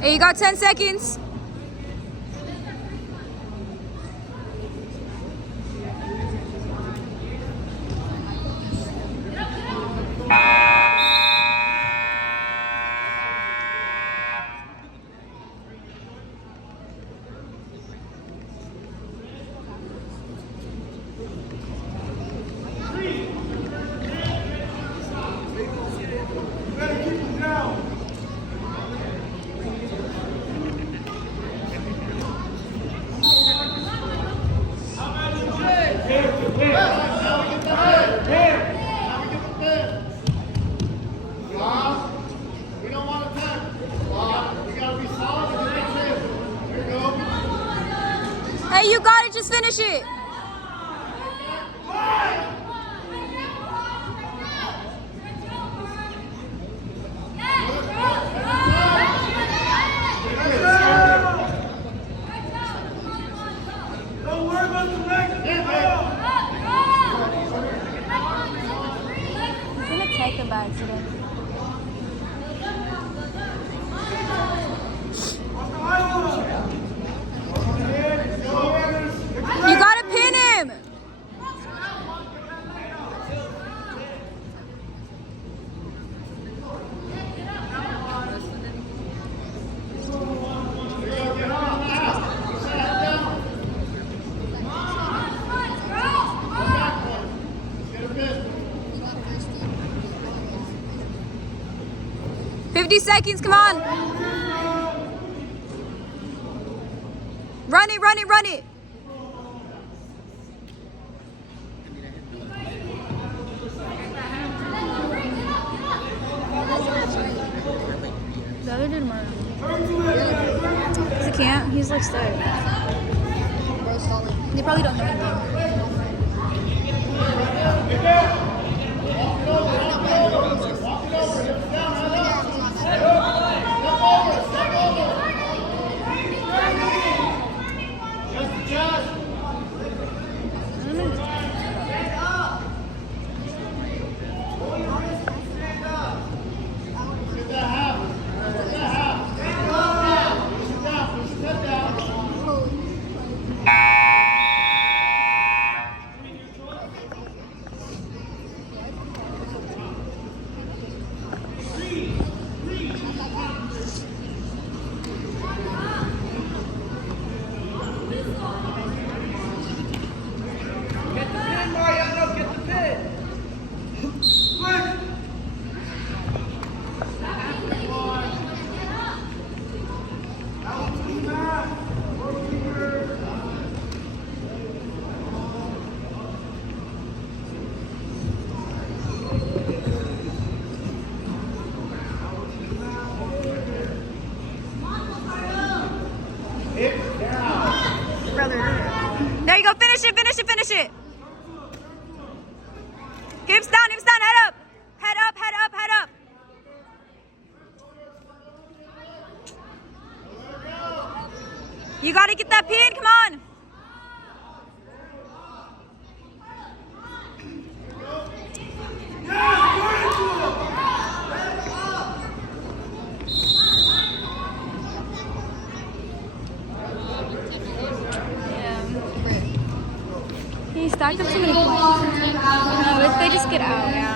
Hey, you got 10 seconds. Hey, you got it. Just finish it. Don't worry about the next. I'm gonna take him by accident. You gotta pin him. $50 seconds, come on. Run it, run it, run it. The other dude tomorrow. Because he can't. He's like stuck. They probably don't know anything. There you go, finish it, finish it, finish it. Hips down, head up. Head up, head up, head up. You gotta get that pin, come on. He stacked up too many points. No, they just get out, yeah.